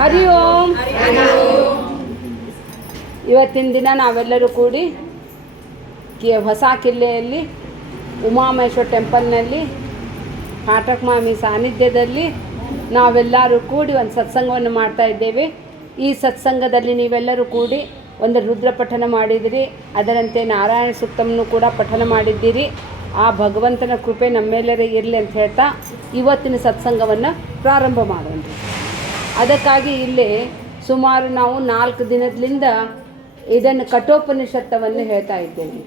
ಹರಿ ಓಂ. ಇವತ್ತಿನ ದಿನ ನಾವೆಲ್ಲರೂ ಕೂಡಿ ಹೊಸ ಕಿಲ್ಲೆಯಲ್ಲಿ ಉಮಾಮಹೇಶ್ವರ ಟೆಂಪಲ್ನಲ್ಲಿ ಕಾಟಕ್ ಮಾಮಿ ಸಾನ್ನಿಧ್ಯದಲ್ಲಿ ನಾವೆಲ್ಲರೂ ಕೂಡಿ ಒಂದು ಸತ್ಸಂಗವನ್ನು ಮಾಡ್ತಾ ಇದ್ದೇವೆ. ಈ ಸತ್ಸಂಗದಲ್ಲಿ ನೀವೆಲ್ಲರೂ ಕೂಡಿ ಒಂದು ರುದ್ರ ಪಠನ ಮಾಡಿದಿರಿ. ಅದರಂತೆ ನಾರಾಯಣ ಸೂಕ್ತವನ್ನು ಕೂಡ ಪಠನ ಮಾಡಿದ್ದೀರಿ. ಆ ಭಗವಂತನ ಕೃಪೆ ನಮ್ಮೆಲ್ಲರೇ ಇರಲಿ ಅಂತ ಹೇಳ್ತಾ ಇವತ್ತಿನ ಸತ್ಸಂಗವನ್ನು ಪ್ರಾರಂಭ ಮಾಡೋಣ. ಅದಕ್ಕಾಗಿ ಇಲ್ಲಿ ಸುಮಾರು ನಾವು ನಾಲ್ಕು ದಿನದಿಂದ ಇದನ್ನು ಕಠೋಪನಿಷತ್ತವನ್ನು ಹೇಳ್ತಾ ಇದ್ದೇವೆ.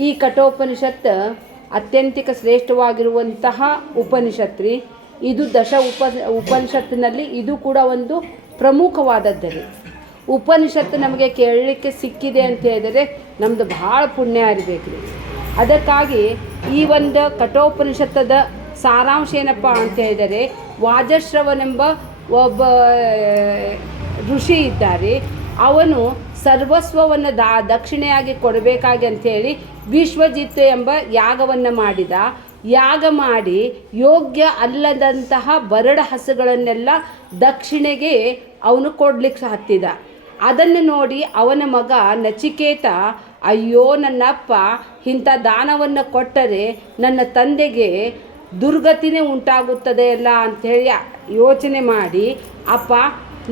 ಈ ಕಠೋಪನಿಷತ್ತು ಅತ್ಯಂತಿಕ ಶ್ರೇಷ್ಠವಾಗಿರುವಂತಹ ಉಪನಿಷತ್ರಿ. ಇದು ದಶ ಉಪ, ಉಪನಿಷತ್ತಿನಲ್ಲಿ ಇದು ಕೂಡ ಒಂದು ಪ್ರಮುಖವಾದದ್ದರಿ ಉಪನಿಷತ್ತು ನಮಗೆ ಕೇಳಲಿಕ್ಕೆ ಸಿಕ್ಕಿದೆ ಅಂತ ಹೇಳಿದರೆ ನಮ್ಮದು ಭಾಳ ಪುಣ್ಯ ಇರಬೇಕು. ಅದಕ್ಕಾಗಿ ಈ ಒಂದು ಕಠೋಪನಿಷತ್ತದ ಸಾರಾಂಶ ಏನಪ್ಪ ಅಂತ ಹೇಳಿದರೆ, ವಾಜಶ್ರವನೆಂಬ ಒಬ್ಬ ಋಷಿ ಇದ್ದಾರೆ. ಅವನು ಸರ್ವಸ್ವವನ್ನು ದಾ ದಕ್ಷಿಣೆಯಾಗಿ ಕೊಡಬೇಕಾಗಿ ಅಂಥೇಳಿ ವಿಶ್ವಜಿತ್ ಎಂಬ ಯಾಗವನ್ನು ಮಾಡಿದ. ಯಾಗ ಮಾಡಿ ಯೋಗ್ಯ ಅಲ್ಲದಂತಹ ಬರಡ ಹಸುಗಳನ್ನೆಲ್ಲ ದಕ್ಷಿಣೆಗೆ ಅವನು ಕೊಡ್ಲಿಕ್ಕೆ ಹತ್ತಿದ. ಅದನ್ನು ನೋಡಿ ಅವನ ಮಗ ನಚಿಕೇತ, ಅಯ್ಯೋ ನನ್ನಪ್ಪ, ಇಂಥ ದಾನವನ್ನು ಕೊಟ್ಟರೆ ನನ್ನ ತಂದೆಗೆ ದುರ್ಗತಿನೇ ಉಂಟಾಗುತ್ತದೆ ಅಲ್ಲ ಅಂಥೇಳಿ ಯೋಚನೆ ಮಾಡಿ, ಅಪ್ಪ,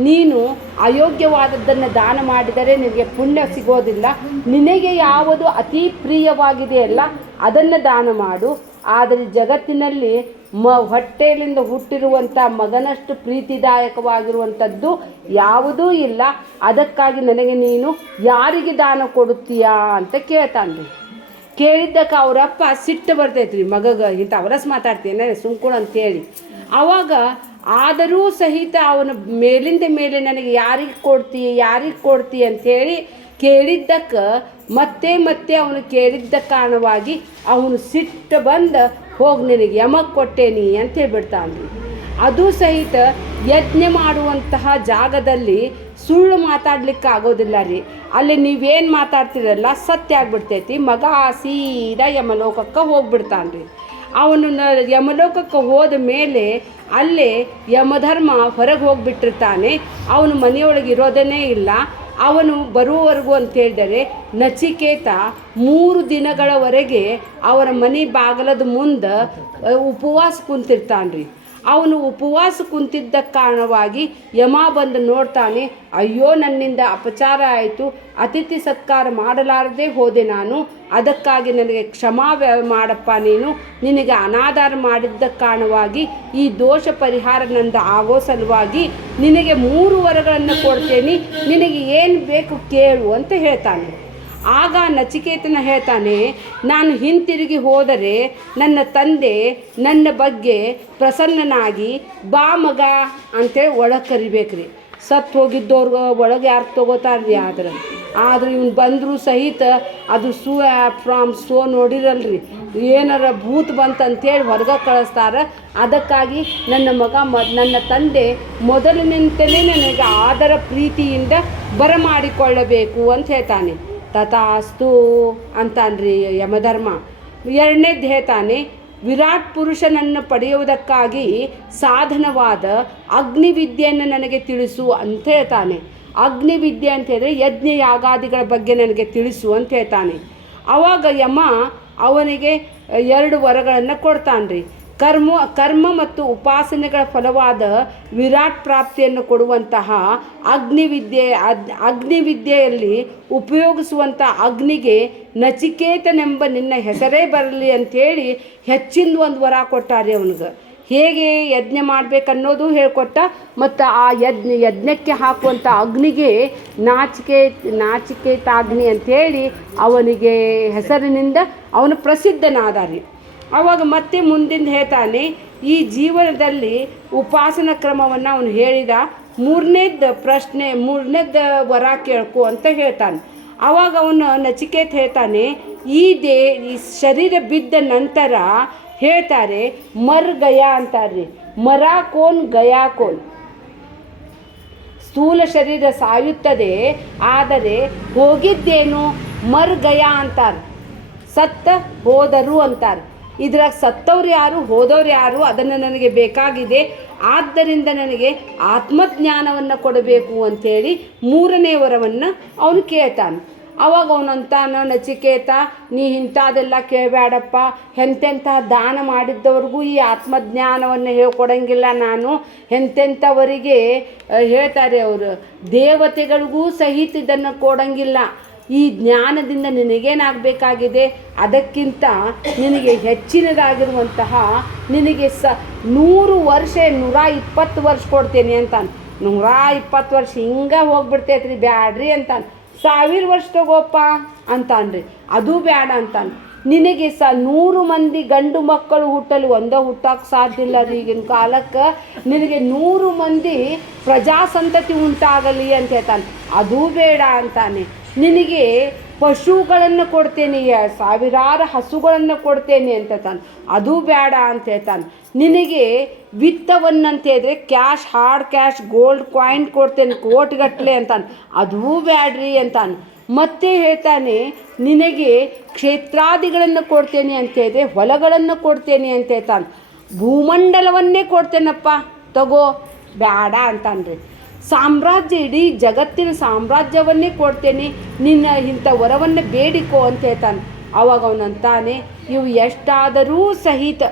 ನೀನು ಅಯೋಗ್ಯವಾದದ್ದನ್ನು ದಾನ ಮಾಡಿದರೆ ನಿನಗೆ ಪುಣ್ಯ ಸಿಗೋದಿಲ್ಲ. ನಿನಗೆ ಯಾವುದು ಅತಿ ಪ್ರಿಯವಾಗಿದೆಯಲ್ಲ ಅದನ್ನು ದಾನ ಮಾಡು. ಆದರೆ ಜಗತ್ತಿನಲ್ಲಿ ಮ ಹೊಟ್ಟೆಯಲ್ಲಿಂದ ಹುಟ್ಟಿರುವಂಥ ಮಗನಷ್ಟು ಪ್ರೀತಿದಾಯಕವಾಗಿರುವಂಥದ್ದು ಯಾವುದೂ ಇಲ್ಲ. ಅದಕ್ಕಾಗಿ ನನಗೆ ನೀನು ಯಾರಿಗೆ ದಾನ ಕೊಡುತ್ತೀಯಾ ಅಂತ ಕೇಳ್ತಾನೆ ಕೇಳಿದ್ದಕ್ಕೆ ಅವರಪ್ಪ ಸಿಟ್ಟು ಬರ್ತೈತ್ರಿ ಮಗಗ ಇಂಥ ಅವರಸ್ ಮಾತಾಡ್ತೀನಿ ಸುಮ್ಕುಳು ಅಂತೇಳಿ. ಆವಾಗ ಆದರೂ ಸಹಿತ ಅವನ ಮೇಲಿಂದ ಮೇಲೆ ನನಗೆ ಯಾರಿಗೆ ಕೊಡ್ತಿ ಯಾರಿಗೆ ಕೊಡ್ತಿ ಅಂಥೇಳಿ ಕೇಳಿದ್ದಕ್ಕೆ ಮತ್ತೆ ಮತ್ತೆ ಅವನು ಕೇಳಿದ್ದ ಕಾರಣವಾಗಿ ಅವನು ಸಿಟ್ಟು ಬಂದು ಹೋಗಿ ನಿನಗೆ ಯಮಕ್ಕೆ ಕೊಟ್ಟೇನಿ ಅಂತ ಹೇಳ್ಬಿಡ್ತಾನೆ ಅದು ಸಹಿತ ಯಜ್ಞ ಮಾಡುವಂತಹ ಜಾಗದಲ್ಲಿ ಸುಳ್ಳು ಮಾತಾಡ್ಲಿಕ್ಕೆ ಆಗೋದಿಲ್ಲ ರೀ. ಅಲ್ಲಿ ನೀವೇನು ಮಾತಾಡ್ತಿರಲ್ಲ, ಸತ್ಯ ಆಗ್ಬಿಡ್ತೈತಿ. ಮಗ ಸೀದಾ ಯಮಲೋಕಕ್ಕೆ ಹೋಗ್ಬಿಡ್ತಾನೆ ರೀ. ಅವನು ಯಮಲೋಕಕ್ಕೆ ಹೋದ ಮೇಲೆ ಅಲ್ಲೇ ಯಮಧರ್ಮ ಹೊರಗೆ ಹೋಗಿಬಿಟ್ಟಿರ್ತಾನೆ. ಅವನು ಮನೆಯೊಳಗೆ ಇರೋದೇ ಇಲ್ಲ. ಅವನು ಬರುವವರೆಗೂ ಅಂತ ಹೇಳಿದರೆ ನಚಿಕೇತ ಮೂರು ದಿನಗಳವರೆಗೆ ಅವರ ಮನೆ ಬಾಗಲದ ಮುಂದೆ ಉಪವಾಸ ಕುಂತಿರ್ತಾನೆ ರೀ ಅವನು ಉಪವಾಸ ಕುಂತಿದ್ದ ಕಾರಣವಾಗಿ ಯಮ ಬಂದು ನೋಡ್ತಾನೆ, ಅಯ್ಯೋ ನನ್ನಿಂದ ಅಪಚಾರ ಆಯಿತು, ಅತಿಥಿ ಸತ್ಕಾರ ಮಾಡಲಾರದೆ ಹೋದೆ ನಾನು, ಅದಕ್ಕಾಗಿ ನನಗೆ ಕ್ಷಮಾ ಮಾಡಪ್ಪ ನೀನು, ನಿನಗೆ ಅನಾದಾರ ಮಾಡಿದ್ದ ಕಾರಣವಾಗಿ ಈ ದೋಷ ಪರಿಹಾರ ನಂದು ಆಗೋ ಸಲುವಾಗಿ ನಿನಗೆ ಮೂರು ವರಗಳನ್ನು ಕೊಡ್ತೇನೆ, ನಿನಗೆ ಏನು ಬೇಕು ಕೇಳು ಅಂತ ಹೇಳ್ತಾನೆ. ಆಗ ನಚಿಕೇತನ ಹೇಳ್ತಾನೆ, ನಾನು ಹಿಂತಿರುಗಿ ಹೋದರೆ ನನ್ನ ತಂದೆ ನನ್ನ ಬಗ್ಗೆ ಪ್ರಸನ್ನನಾಗಿ, ಬಾ ಮಗ ಅಂತೇಳಿ ಒಳಗೆ ಕರಿಬೇಕ್ರಿ. ಸತ್ತು ಹೋಗಿದ್ದವ್ರಿಗೆ ಒಳಗೆ ಯಾರು ತೊಗೋತಾರ್ರಿ ಆದ್ರೆ. ಆದ್ರೆ ಇವ್ನು ಬಂದರೂ ಸಹಿತ ಅದು ಸೂ ಆ್ಯಪ್ ಫ್ರಾಮ್ ಸೋ ನೋಡಿರಲ್ರಿ. ಏನಾರ ಭೂತ್ ಬಂತಂತೇಳಿ ಹೊರಗೆ ಕಳಿಸ್ತಾರೆ. ಅದಕ್ಕಾಗಿ ನನ್ನ ಮಗ ಮ, ನನ್ನ ತಂದೆ ಮೊದಲಿನಂತಲೇ ನನಗೆ ಆದರ ಪ್ರೀತಿಯಿಂದ ಬರಮಾಡಿಕೊಳ್ಳಬೇಕು ಅಂತ ಹೇಳ್ತಾನೆ. ತಥಾಸ್ತು ಅಂತಾನ್ರಿ ಯಮಧರ್ಮ. ಎರಡನೇದು ಹೇಳ್ತಾನೆ ವಿರಾಟ್ ಪುರುಷನನ್ನು ಪಡೆಯುವುದಕ್ಕಾಗಿ ಸಾಧನವಾದ ಅಗ್ನಿವಿದ್ಯೆಯನ್ನು ನನಗೆ ತಿಳಿಸು ಅಂತ ಹೇಳ್ತಾನೆ. ಅಗ್ನಿವಿದ್ಯೆ ಅಂತ ಹೇಳಿದ್ರೆ ಯಜ್ಞ ಯಾಗಾದಿಗಳ ಬಗ್ಗೆ ನನಗೆ ತಿಳಿಸು ಅಂತ ಹೇಳ್ತಾನೆ. ಆವಾಗ ಯಮ ಅವನಿಗೆ ಎರಡು ವರಗಳನ್ನು ಕೊಡ್ತಾನ್ರಿ. ಕರ್ಮ ಕರ್ಮ ಮತ್ತು ಉಪಾಸನೆಗಳ ಫಲವಾದ ವಿರಾಟ್ ಪ್ರಾಪ್ತಿಯನ್ನು ಕೊಡುವಂತಹ ಅಗ್ನಿವಿದ್ಯೆ ಅಗ್ನಿ ಅಗ್ನಿವಿದ್ಯೆಯಲ್ಲಿ ಉಪಯೋಗಿಸುವಂಥ ಅಗ್ನಿಗೆ ನಚಿಕೇತನೆಂಬ ನಿನ್ನ ಹೆಸರೇ ಬರಲಿ ಅಂಥೇಳಿ ಹೆಚ್ಚಿನ ಒಂದು ವರ ಕೊಟ್ಟಾರೆ ಅವನಿಗೆ. ಹೇಗೆ ಯಜ್ಞ ಮಾಡಬೇಕನ್ನೋದು ಹೇಳ್ಕೊಟ್ಟ, ಮತ್ತು ಆ ಯಜ್ಞ, ಯಜ್ಞಕ್ಕೆ ಹಾಕುವಂಥ ಅಗ್ನಿಗೆ ನಾಚಿಕೆ, ನಾಚಿಕೇತಾಗ್ನಿ ಅಂಥೇಳಿ ಅವನಿಗೆ ಹೆಸರಿನಿಂದ ಅವನು ಪ್ರಸಿದ್ಧನಾದ ರೀ ಆವಾಗ ಮತ್ತೆ ಮುಂದಿಂದ ಹೇಳ್ತಾನೆ, ಈ ಜೀವನದಲ್ಲಿ ಉಪಾಸನ ಕ್ರಮವನ್ನು ಅವನು ಹೇಳಿದ ಮೂರನೇದ್ದು ಪ್ರಶ್ನೆ ಮೂರನೇದ್ದು ವರ ಕೇಳ್ಕೊ ಅಂತ ಹೇಳ್ತಾನೆ. ಆವಾಗ ಅವನು ನಚಿಕೇತ್ ಹೇಳ್ತಾನೆ, ಈ ದೇ, ಈ ಶರೀರ ಬಿದ್ದ ನಂತರ ಹೇಳ್ತಾರೆ, ಮರ್ ಗಯಾ ಅಂತಾರೆ ಮರ ಕೋನ್ ಗಯಾ ಕೋನ್. ಸ್ಥೂಲ ಶರೀರ ಸಾಯುತ್ತದೆ, ಆದರೆ ಹೋಗಿದ್ದೇನು? ಮರ್ ಗಯಾ ಅಂತಾರೆ. ಸತ್ತ ಹೋದರು ಅಂತಾರೆ. ಇದ್ರಾಗ ಸತ್ತವ್ರು ಯಾರು, ಹೋದವ್ರು ಯಾರು, ಅದನ್ನು ನನಗೆ ಬೇಕಾಗಿದೆ. ಆದ್ದರಿಂದ ನನಗೆ ಆತ್ಮಜ್ಞಾನವನ್ನು ಕೊಡಬೇಕು ಅಂಥೇಳಿ ಮೂರನೇ ವರವನ್ನು ಅವನು ಕೇಳ್ತಾನೆ. ಅವಾಗ ಅವನಂತಾನ ನಚಿಕೇತ ನೀ ಇಂಥದೆಲ್ಲ ಕೇಳಬೇಡಪ್ಪ ಎಂತೆಂಥ ದಾನ ಮಾಡಿದ್ದವ್ರಿಗೂ ಈ ಆತ್ಮಜ್ಞಾನವನ್ನು ಹೇಳ್ಕೊಡಂಗಿಲ್ಲ ನಾನು. ಎಂತೆಂಥವರಿಗೆ ಹೇಳ್ತಾರೆ ಅವರು, ದೇವತೆಗಳಿಗೂ ಸಹಿತ ಇದನ್ನು ಕೊಡಂಗಿಲ್ಲ. ಈ ಜ್ಞಾನದಿಂದ ನಿನಗೇನಾಗಬೇಕಾಗಿದೆ? ಅದಕ್ಕಿಂತ ನಿನಗೆ ಹೆಚ್ಚಿನದಾಗಿರುವಂತಹ ನಿನಗೆ ಸ ನೂರು ವರ್ಷ ನೂರ ಇಪ್ಪತ್ತು ವರ್ಷ ಕೊಡ್ತೇನೆ ಅಂತಾನೆ. ನೂರ ಇಪ್ಪತ್ತು ವರ್ಷ ಹಿಂಗೆ ಹೋಗ್ಬಿಡ್ತೈತ್ರಿ, ಬ್ಯಾಡ್ರಿ ಅಂತಾನೆ. ಸಾವಿರ ವರ್ಷ ತಗೋಪ್ಪ ಅಂತಾನ್ರಿ ಅದು ಬೇಡ ಅಂತಾನೆ. ನಿನಗೆ ಸ ನೂರು ಮಂದಿ ಗಂಡು ಮಕ್ಕಳು ಹುಟ್ಟಲು ಒಂದೇ ಹುಟ್ಟಕ್ಕೆ ಸಾಧ್ಯ ಇಲ್ಲ ರೀ ಈಗಿನ ಕಾಲಕ್ಕೆ. ನಿನಗೆ ನೂರು ಮಂದಿ ಪ್ರಜಾಸಂತತಿ ಉಂಟಾಗಲಿ ಅಂತ ಹೇಳ್ತಾನೆ. ಅದು ಬೇಡ ಅಂತಾನೆ. ನಿನಗೆ ಪಶುಗಳನ್ನು ಕೊಡ್ತೇನೆ, ಸಾವಿರಾರು ಹಸುಗಳನ್ನು ಕೊಡ್ತೇನೆ ಅಂತ ತಾನು ಅದು ಬೇಡ ಅಂತ ಹೇಳ್ತಾನೆ. ನಿನಗೆ ವಿತ್ತವನ್ನಂತ ಹೇಳಿದ್ರೆ cash, hard cash, gold coin ಕೊಡ್ತೇನೆ, ಕೋಟ್ಗಟ್ಟಲೆ ಅಂತಾನೆ. ಅದೂ ಬ್ಯಾಡ್ರಿ ಅಂತಾನೆ. ಮತ್ತೆ ಹೇಳ್ತಾನೆ, ನಿನಗೆ ಕ್ಷೇತ್ರಾದಿಗಳನ್ನು ಕೊಡ್ತೇನೆ ಅಂತ ಹೇಳಿದ್ರೆ ಹೊಲಗಳನ್ನು ಕೊಡ್ತೇನೆ ಅಂತ ಹೇಳ್ತಾನೆ. ಭೂಮಂಡಲವನ್ನೇ ಕೊಡ್ತೇನಪ್ಪ. ತಗೋ, ಬೇಡ ಅಂತಾನ್ರಿ. ಸಾಮ್ರಾಜ್ಯ ಇಡೀ ಜಗತ್ತಿನ ಸಾಮ್ರಾಜ್ಯವನ್ನೇ ಕೊಡ್ತೇನೆ, ನಿನ್ನ ಇಂಥ ವರವನ್ನು ಬೇಡಿಕೋ ಅಂತ ಹೇಳ್ತಾನೆ. ಅವಾಗ ಅವನಂತಾನೆ ಇವು ಎಷ್ಟಾದರೂ ಸಹಿತ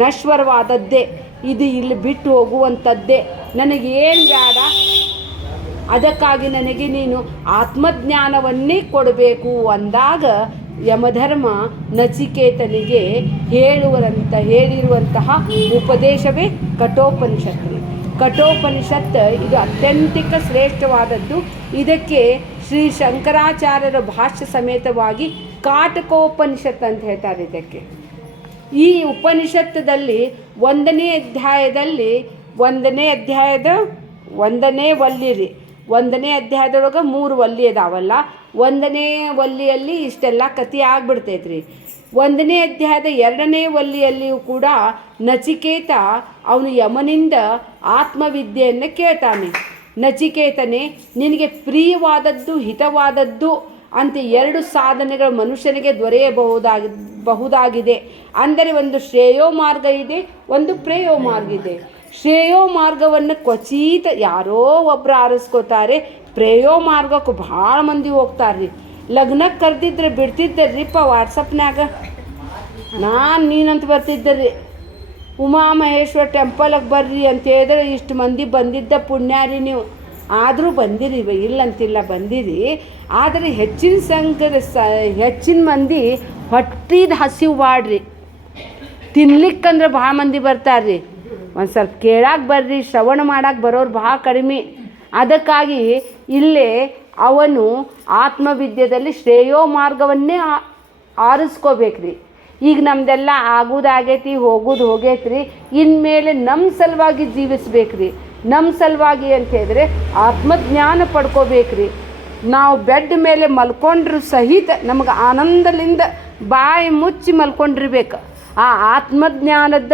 ನಶ್ವರವಾದದ್ದೇ, ಇದು ಇಲ್ಲಿ ಬಿಟ್ಟು ಹೋಗುವಂಥದ್ದೇ. ನನಗೇನು ಬೇಡ, ಅದಕ್ಕಾಗಿ ನನಗೆ ನೀನು ಆತ್ಮಜ್ಞಾನವನ್ನೇ ಕೊಡಬೇಕು ಅಂದಾಗ ಯಮಧರ್ಮ ನಚಿಕೇತನಿಗೆ ಹೇಳುವಂತ ಹೇಳಿರುವಂತಹ ಉಪದೇಶವೇ ಕಠೋಪನಿಷತ್ತು. ಕಠೋಪನಿಷತ್ ಇದು ಅತ್ಯಂತಿಕ ಶ್ರೇಷ್ಠವಾದದ್ದು. ಇದಕ್ಕೆ ಶ್ರೀ ಶಂಕರಾಚಾರ್ಯರ ಭಾಷ್ಯ ಸಮೇತವಾಗಿ ಕಾಟಕೋಪನಿಷತ್ ಅಂತ ಹೇಳ್ತಾರೆ ಇದಕ್ಕೆ. ಈ ಉಪನಿಷತ್ತದಲ್ಲಿ ಒಂದನೇ ಅಧ್ಯಾಯದಲ್ಲಿ ಒಂದನೇ ಅಧ್ಯಾಯದ ಒಂದನೇ ವಲ್ಲಿ ರೀ ಒಂದನೇ ಅಧ್ಯಾಯದೊಳಗೆ ಮೂರು ವಲ್ಲಿ ಅದಾವಲ್ಲ. ಒಂದನೇ ವಲ್ಲಿಯಲ್ಲಿ ಇಷ್ಟೆಲ್ಲ ಕತೆ ಆಗ್ಬಿಡ್ತೈತ್ರಿ. ಒಂದನೇ ಅಧ್ಯಾಯದ ಎರಡನೇ ವಲ್ಲಿಯಲ್ಲಿಯೂ ಕೂಡ ನಚಿಕೇತ ಅವನು ಯಮನಿಂದ ಆತ್ಮವಿದ್ಯೆಯನ್ನು ಕೇಳ್ತಾನೆ. ನಚಿಕೇತನೇ, ನಿನಗೆ ಪ್ರಿಯವಾದದ್ದು, ಹಿತವಾದದ್ದು ಅಂತ ಎರಡು ಸಾಧನೆಗಳು ಮನುಷ್ಯನಿಗೆ ದೊರೆಯಬಹುದಾಗಿ ಬಹುದಾಗಿದೆ ಅಂದರೆ ಒಂದು ಶ್ರೇಯೋ ಮಾರ್ಗ ಇದೆ, ಒಂದು ಪ್ರೇಯೋ ಮಾರ್ಗ ಇದೆ ಶ್ರೇಯೋ ಮಾರ್ಗವನ್ನು ಕ್ವಚಿತ ಯಾರೋ ಒಬ್ಬರು ಆರಿಸ್ಕೋತಾರೆ. ಪ್ರೇಯೋ ಮಾರ್ಗಕ್ಕೂ ಭಾಳ ಮಂದಿ ಹೋಗ್ತಾರ್ರಿ ಲಗ್ನಕ್ಕೆ ಕರೆದಿದ್ರೆ ಬಿಡ್ತಿದ್ದರ್ರಿಪ್ಪ ವಾಟ್ಸಪ್ನಾಗ ನಾನು ನೀನಂತ ರೀ ಉಮಾಮಹೇಶ್ವರ ಟೆಂಪಲಗೆ ಬರ್ರಿ ಅಂತ ಹೇಳಿದ್ರೆ ಇಷ್ಟು ಮಂದಿ ಬಂದಿದ್ದ ಪುಣ್ಯ ರೀ ನೀವು. ಆದರೂ ಬಂದಿರಿ ಇಲ್ಲಂತಿಲ್ಲ, ಬಂದಿರಿ. ಆದರೆ ಹೆಚ್ಚಿನ ಸಂಖ್ಯದ ಸ, ಹೆಚ್ಚಿನ ಮಂದಿ ಹೊಟ್ಟಿದ ಹಸಿವು ಬಾಡ್ರಿ ತಿನ್ಲಿಕ್ಕಂದ್ರೆ ಭಾಳ ಮಂದಿ ಬರ್ತಾರ್ರಿ. ಒಂದು ಸ್ವಲ್ಪ ಕೇಳಕ್ಕೆ ಬರ್ರಿ, ಶ್ರವಣ ಮಾಡಕ್ಕೆ ಬರೋರು ಭಾಳ ಕಡಿಮೆ. ಅದಕ್ಕಾಗಿ ಇಲ್ಲೇ ಅವನು ಆತ್ಮವಿದ್ಯದಲ್ಲಿ ಶ್ರೇಯೋ ಮಾರ್ಗವನ್ನೇ ಆರಿಸ್ಕೋಬೇಕ್ರಿ. ಈಗ ನಮ್ದೆಲ್ಲ ಆಗೋದಾಗೈತಿ ಹೋಗೋದು ಹೋಗೈತ್ರಿ. ಇನ್ಮೇಲೆ ನಮ್ಮ ಸಲುವಾಗಿ ಜೀವಿಸ್ಬೇಕ್ರಿ. ನಮ್ಮ ಸಲುವಾಗಿ ಅಂತ ಹೇಳಿದ್ರೆ ಆತ್ಮಜ್ಞಾನ ಪಡ್ಕೋಬೇಕ್ರಿ. ನಾವು ಬೆಡ್ ಮೇಲೆ ಮಲ್ಕೊಂಡ್ರು ಸಹಿತ ನಮಗೆ ಆನಂದಲಿಂದ ಬಾಯಿ ಮುಚ್ಚಿ ಮಲ್ಕೊಂಡಿರ್ಬೇಕು. ಆ ಆತ್ಮಜ್ಞಾನದ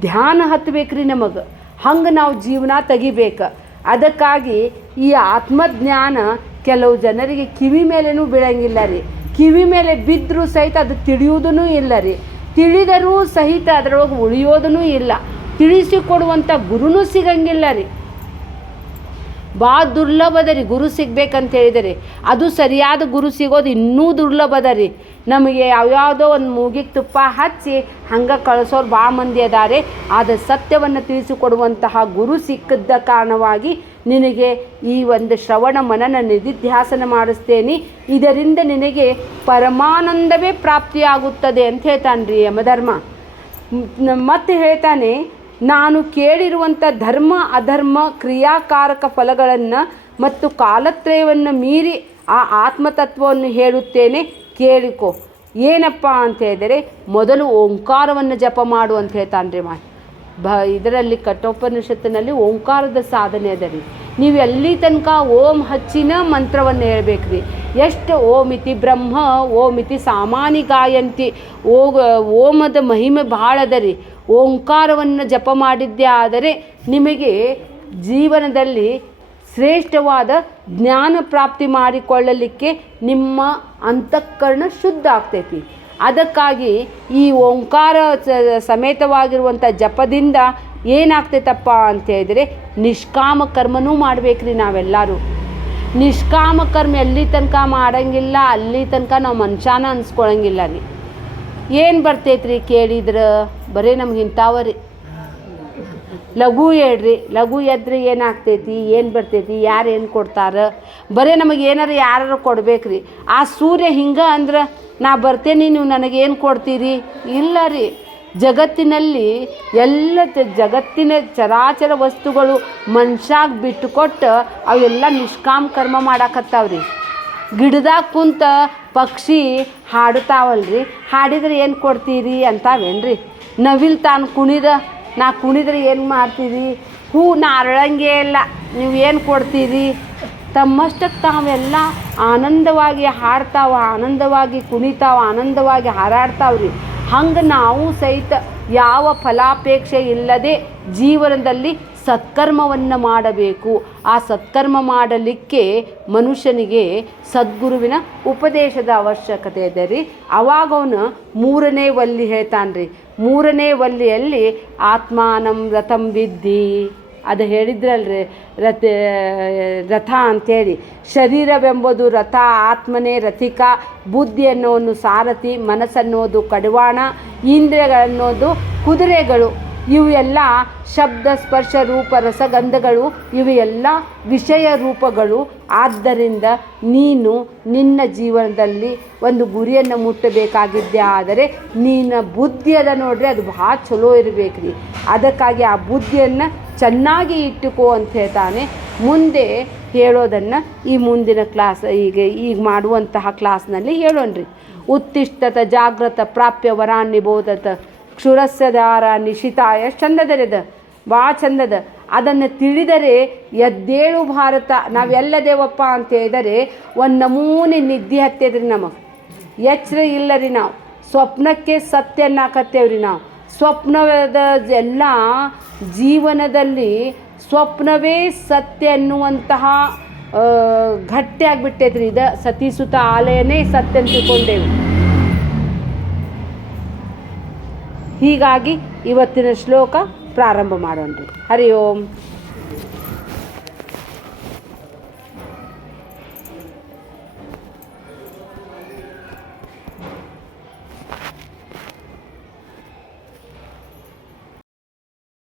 ಧ್ಯಾನ ಹತ್ತಬೇಕ್ರಿ ನಮಗೆ. ಹಂಗೆ ನಾವು ಜೀವನ ತೆಗಿಬೇಕು. ಅದಕ್ಕಾಗಿ ಈ ಆತ್ಮಜ್ಞಾನ ಕೆಲವು ಜನರಿಗೆ ಕಿವಿ ಮೇಲೇನೂ ಬೀಳಂಗಿಲ್ಲ ರೀ. ಕಿವಿ ಮೇಲೆ ಬಿದ್ದರೂ ಸಹಿತ ಅದು ತಿಳಿಯುವುದೂ ಇಲ್ಲ ರೀ. ತಿಳಿದರೂ ಸಹಿತ ಅದರೊಳಗೆ ಉಳಿಯೋದೂ ಇಲ್ಲ. ತಿಳಿಸಿಕೊಡುವಂಥ ಗುರುನೂ ಸಿಗಂಗಿಲ್ಲ ರೀ. ಭಾಳ ದುರ್ಲಭದ ರೀ ಗುರು ಸಿಗ್ಬೇಕಂತ ಹೇಳಿದರೆ. ಅದು ಸರಿಯಾದ ಗುರು ಸಿಗೋದು ಇನ್ನೂ ದುರ್ಲಭದ ರೀ. ನಮಗೆ ಯಾವ್ಯಾವುದೋ ಒಂದು ಮೂಗಿಗೆ ತುಪ್ಪ ಹಚ್ಚಿ ಹಂಗೆ ಕಳಿಸೋರು ಭಾಳ ಮಂದಿ ಅದಾರೆ. ಆದರೆ ಸತ್ಯವನ್ನು ತಿಳಿಸಿಕೊಡುವಂತಹ ಗುರು ಸಿಕ್ಕಿದ್ದ ಕಾರಣವಾಗಿ ನಿನಗೆ ಈ ಒಂದು ಶ್ರವಣ ಮನನ ನಿಧಿಧ್ಯಾಸನ ಮಾಡಿಸ್ತೇನೆ. ಇದರಿಂದ ನಿನಗೆ ಪರಮಾನಂದವೇ ಪ್ರಾಪ್ತಿಯಾಗುತ್ತದೆ ಅಂತ ಹೇಳ್ತಾನೆ ರೀ ಯಮಧರ್ಮ. ಮತ್ತು ಹೇಳ್ತಾನೆ, ನಾನು ಕೇಳಿರುವಂಥ ಧರ್ಮ, ಅಧರ್ಮ, ಕ್ರಿಯಾಕಾರಕ ಫಲಗಳನ್ನು ಮತ್ತು ಕಾಲತ್ರಯವನ್ನು ಮೀರಿ ಆ ಆತ್ಮತತ್ವವನ್ನು ಹೇಳುತ್ತೇನೆ, ಕೇಳಿಕೊ. ಏನಪ್ಪ ಅಂತ ಹೇಳಿದರೆ, ಮೊದಲು ಓಂಕಾರವನ್ನು ಜಪ ಮಾಡು ಅಂತ ಹೇಳ್ತಾನೆ ರೀ ಮಾ ಬ, ಇದರಲ್ಲಿ ಕಠೋಪನಿಷತ್ತಿನಲ್ಲಿ ಓಂಕಾರದ ಸಾಧನೆ ಅದ ರೀ. ನೀವು ಎಲ್ಲಿ ತನಕ ಓಂ ಹಚ್ಚಿನ ಮಂತ್ರವನ್ನು ಹೇಳ್ಬೇಕು ರೀ ಎಷ್ಟು ಓಂ ಇತಿ ಬ್ರಹ್ಮ, ಓಂ ಇತಿ ಸಾಮಾನ್ಯ ಗಾಯಂತಿ. ಓ ಓಮದ ಮಹಿಮೆ ಭಾಳ ಅದ ರೀ. ಓಂಕಾರವನ್ನು ಜಪ ಮಾಡಿದ್ದೇ ಆದರೆ ನಿಮಗೆ ಜೀವನದಲ್ಲಿ ಶ್ರೇಷ್ಠವಾದ ಜ್ಞಾನ ಪ್ರಾಪ್ತಿ ಮಾಡಿಕೊಳ್ಳಲಿಕ್ಕೆ ನಿಮ್ಮ ಅಂತಃಕರಣ ಶುದ್ಧ ಆಗ್ತೈತಿ. ಅದಕ್ಕಾಗಿ ಈ ಓಂಕಾರ ಸಮೇತವಾಗಿರುವಂಥ ಜಪದಿಂದ ಏನಾಗ್ತೈತಪ್ಪ ಅಂತ ಹೇಳಿದರೆ ನಿಷ್ಕಾಮ ಕರ್ಮನೂ ಮಾಡ್ಬೇಕ್ರಿ ನಾವೆಲ್ಲರೂ. ನಿಷ್ಕಾಮ ಕರ್ಮ ಎಲ್ಲಿ ತನಕ ಮಾಡಂಗಿಲ್ಲ, ಅಲ್ಲಿ ತನಕ ನಾವು ಮನುಷ್ಯನ ಅನ್ಸ್ಕೊಳಂಗಿಲ್ಲ ರೀ. ಏನು ಬರ್ತೈತ್ರಿ ಕೇಳಿದ್ರೆ? ಬರೀ ನಮ್ಗೆ ಇಂಥವರಿ ಲಘು ಹೇಳ್ರಿ, ಲಘು ಎದ್ರೆ ಏನಾಗ್ತೈತಿ, ಏನು ಬರ್ತೈತಿ, ಯಾರು ಏನು ಕೊಡ್ತಾರೆ? ಬರೀ ನಮಗೆ ಏನಾರು ಯಾರು ಕೊಡ್ಬೇಕ್ರಿ. ಆ ಸೂರ್ಯ ಹಿಂಗೆ ಅಂದ್ರೆ ನಾ ಬರ್ತೇನೆ, ನೀವು ನನಗೇನು ಕೊಡ್ತೀರಿ? ಇಲ್ಲ ರೀ. ಜಗತ್ತಿನಲ್ಲಿ ಎಲ್ಲ ಜಗತ್ತಿನ ಚರಾಚರ ವಸ್ತುಗಳು ಮನುಷ್ಯಾಗ ಬಿಟ್ಟು ಕೊಟ್ಟು ಅವೆಲ್ಲ ನಿಷ್ಕಾಮ ಕರ್ಮ ಮಾಡಾಕತ್ತಾವ್ರಿ ಗಿಡದಾಗ ಕುಂತ ಪಕ್ಷಿ ಹಾಡುತ್ತಾವಲ್ರಿ? ಹಾಡಿದ್ರೆ ಏನು ಕೊಡ್ತೀರಿ ಅಂತಾವೇನ್ರಿ ನವಿಲ್ ತಾನು ಕುಣಿದ, ನಾ ಕುಣಿದ್ರೆ ಏನು ಮಾಡ್ತೀರಿ? ಹೂ, ನಾ ಅರಳಂಗೆ ಇಲ್ಲ. ನೀವು ಏನು ಕೊಡ್ತೀರಿ? ತಮ್ಮಷ್ಟಕ್ಕೆ ತಾವೆಲ್ಲ ಆನಂದವಾಗಿ ಹಾಡ್ತಾವ, ಆನಂದವಾಗಿ ಕುಣಿತಾವ, ಆನಂದವಾಗಿ ಹಾರಾಡ್ತಾವ್ರಿ. ಹಂಗೆ ನಾವು ಸಹಿತ ಯಾವ ಫಲಾಪೇಕ್ಷೆ ಇಲ್ಲದೆ ಜೀವನದಲ್ಲಿ ಸತ್ಕರ್ಮವನ್ನು ಮಾಡಬೇಕು. ಆ ಸತ್ಕರ್ಮ ಮಾಡಲಿಕ್ಕೆ ಮನುಷ್ಯನಿಗೆ ಸದ್ಗುರುವಿನ ಉಪದೇಶದ ಅವಶ್ಯಕತೆ ಇದೆ ರೀ. ಅವಾಗ ಅವನು ಮೂರನೇ ವಲ್ಲಿ ಹೇಳ್ತಾನ್ರಿ. ಮೂರನೇ ವಲ್ಲಿಯಲ್ಲಿ ಆತ್ಮಾನಂ ರಥಂ ವಿದ್ದಿ ಅದು ಹೇಳಿದ್ರಲ್ರಿ, ರಥ ರಥ ಅಂಥೇಳಿ ಶರೀರವೆಂಬುದು ರಥ, ಆತ್ಮನೇ ರಥಿಕ. ಬುದ್ಧಿ ಅನ್ನೋನು ಸಾರಥಿ ಮನಸ್ಸನ್ನೋದು ಕಡಿವಾಣ. ಇಂದ್ರಿಯಗಳನ್ನೋದು ಕುದುರೆಗಳು. ಇವು ಎಲ್ಲ ಶಬ್ದ, ಸ್ಪರ್ಶ, ರೂಪ ರಸಗಂಧಗಳು ಇವು ಎಲ್ಲ ವಿಷಯ ರೂಪಗಳು. ಆದ್ದರಿಂದ ನೀನು ನಿನ್ನ ಜೀವನದಲ್ಲಿ ಒಂದು ಗುರಿಯನ್ನು ಮುಟ್ಟಬೇಕಾಗಿದ್ದೆ. ಆದರೆ ನಿನ್ನ ಬುದ್ಧಿಯದ ನೋಡ್ರಿ ಅದು ಭಾಳ ಚಲೋ ಇರಬೇಕ್ರಿ ಅದಕ್ಕಾಗಿ ಆ ಬುದ್ಧಿಯನ್ನು ಚೆನ್ನಾಗಿ ಇಟ್ಟುಕೋ ಅಂತ ಹೇಳ್ತಾನೆ. ಮುಂದೆ ಹೇಳೋದನ್ನು ಈ ಮುಂದಿನ ಕ್ಲಾಸ್ ಈಗ ಈಗ ಮಾಡುವಂತಹ ಕ್ಲಾಸ್ನಲ್ಲಿ ಹೇಳೋಣ್ರಿ. ಉತ್ತಿಷ್ಟತ ಜಾಗ್ರತ, ಪ್ರಾಪ್ಯ ವರಾನ್ ಕ್ಷುರಸ್ಯದಾರ ನಿಶಿತ ಎಷ್ಟು ಚಂದದ ಅದು ಭಾಳ ಚಂದದ ಅದನ್ನು ತಿಳಿದರೆ ಎದ್ದೇಳು ಭಾರತ. ನಾವೆಲ್ಲದೇವಪ್ಪ ಅಂತ ಹೇಳಿದರೆ, ಒಂದು ನಮೂನೆ ನಿದ್ದೆ ಹತ್ತದ್ರಿ ನಮಗೆ ಎಚ್ಚರ ಇಲ್ಲ ರೀ ನಾವು. ಸ್ವಪ್ನಕ್ಕೆ ಸತ್ಯ ಅನ್ನಕತ್ತೇವ್ರಿ ನಾವು. ಸ್ವಪ್ನದ ಎಲ್ಲ ಜೀವನದಲ್ಲಿ ಸ್ವಪ್ನವೇ ಸತ್ಯ ಎನ್ನುವಂತಹ ಗಟ್ಟಿ ಆಗಿಬಿಟ್ಟೈತ್ರಿ. ಇದು ಸತೀಸುತ ಆಲಯನೇ ಸತ್ಯ ಅಂತ ತಿಳ್ಕೊಂಡೇವು ಹೀಗಾಗಿ ಇವತ್ತಿನ ಶ್ಲೋಕ ಪ್ರಾರಂಭ ಮಾಡೋಣ ಹರಿ ಓಂ.